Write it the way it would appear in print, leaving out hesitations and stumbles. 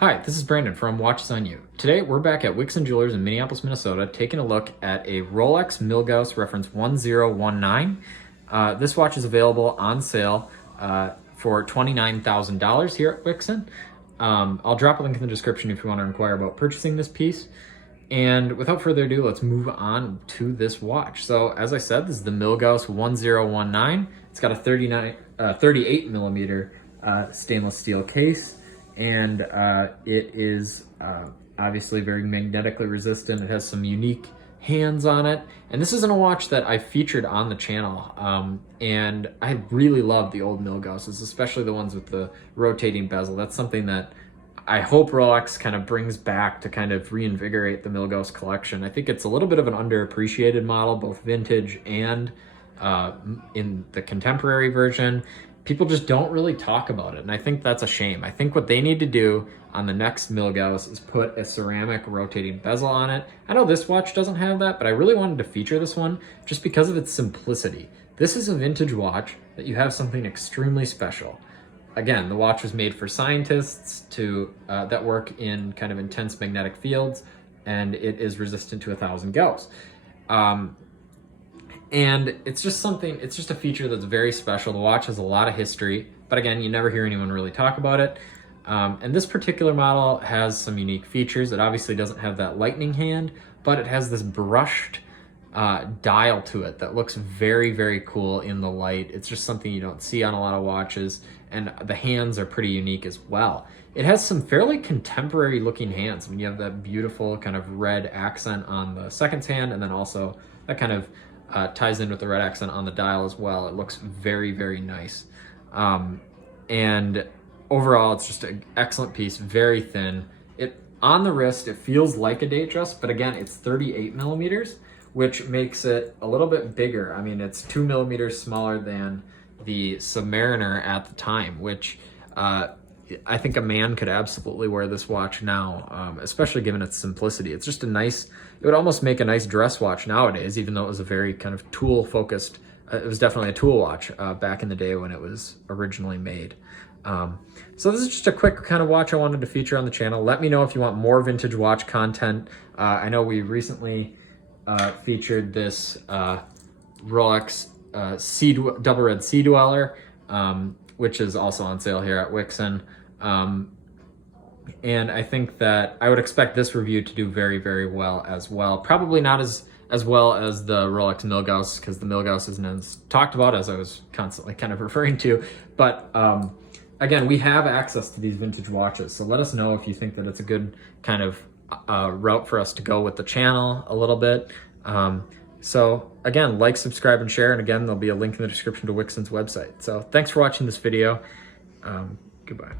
Hi, this is Brandon from Watches on You. Today we're back at Wixon Jewelers in Minneapolis, Minnesota, taking a look at a Rolex Milgauss reference 1019. This watch is available on sale for $29,000 here at Wixon. I'll drop a link in the description if you want to inquire about purchasing this piece. And without further ado, let's move on to this watch. So as I said, this is the Milgauss 1019. It's got a 38 millimeter stainless steel case. And it is obviously very magnetically resistant. It has some unique hands on it. And this isn't a watch that I featured on the channel. And I really love the old Milgausses, especially the ones with the rotating bezel. That's something that I hope Rolex kind of brings back to kind of reinvigorate the Milgauss collection. I think it's a little bit of an underappreciated model, both vintage and in the contemporary version. People just don't really talk about it, and I think that's a shame. I think what they need to do on the next Milgauss is put a ceramic rotating bezel on it. I know this watch doesn't have that, but I really wanted to feature this one just because of its simplicity. This is a vintage watch that you have something extremely special. Again, the watch was made for scientists that work in kind of intense magnetic fields, and it is resistant to 1,000 Gauss. And it's just a feature that's very special. The watch has a lot of history, but again, you never hear anyone really talk about it. And this particular model has some unique features. It obviously doesn't have that lightning hand, but it has this brushed dial to it that looks very, very cool in the light. It's just something you don't see on a lot of watches, and the hands are pretty unique as well. It has some fairly contemporary looking hands. I mean, you have that beautiful kind of red accent on the seconds hand, and then also that kind of ties in with the red accent on the dial as well. It looks very, very nice. And overall, it's just an excellent piece, very thin. On the wrist, it feels like a Datejust, but again, it's 38 millimeters, which makes it a little bit bigger. I mean, it's 2 millimeters smaller than the Submariner at the time, which I think a man could absolutely wear this watch now, especially given its simplicity. It's just it would almost make a nice dress watch nowadays, even though it was a very kind of tool-focused, it was definitely a tool watch back in the day when it was originally made. So this is just a quick kind of watch I wanted to feature on the channel. Let me know if you want more vintage watch content. I know we recently featured this Rolex Double Red Sea Dweller, which is also on sale here at Wixon. And I think that I would expect this review to do very, very well as well. Probably not as well as the Rolex Milgauss, because the Milgauss isn't as talked about as I was constantly kind of referring to. But again, we have access to these vintage watches, so let us know if you think that it's a good kind of route for us to go with the channel a little bit. So again, like, subscribe, and share. And again, there'll be a link in the description to Wixon's website. So thanks for watching this video. Goodbye.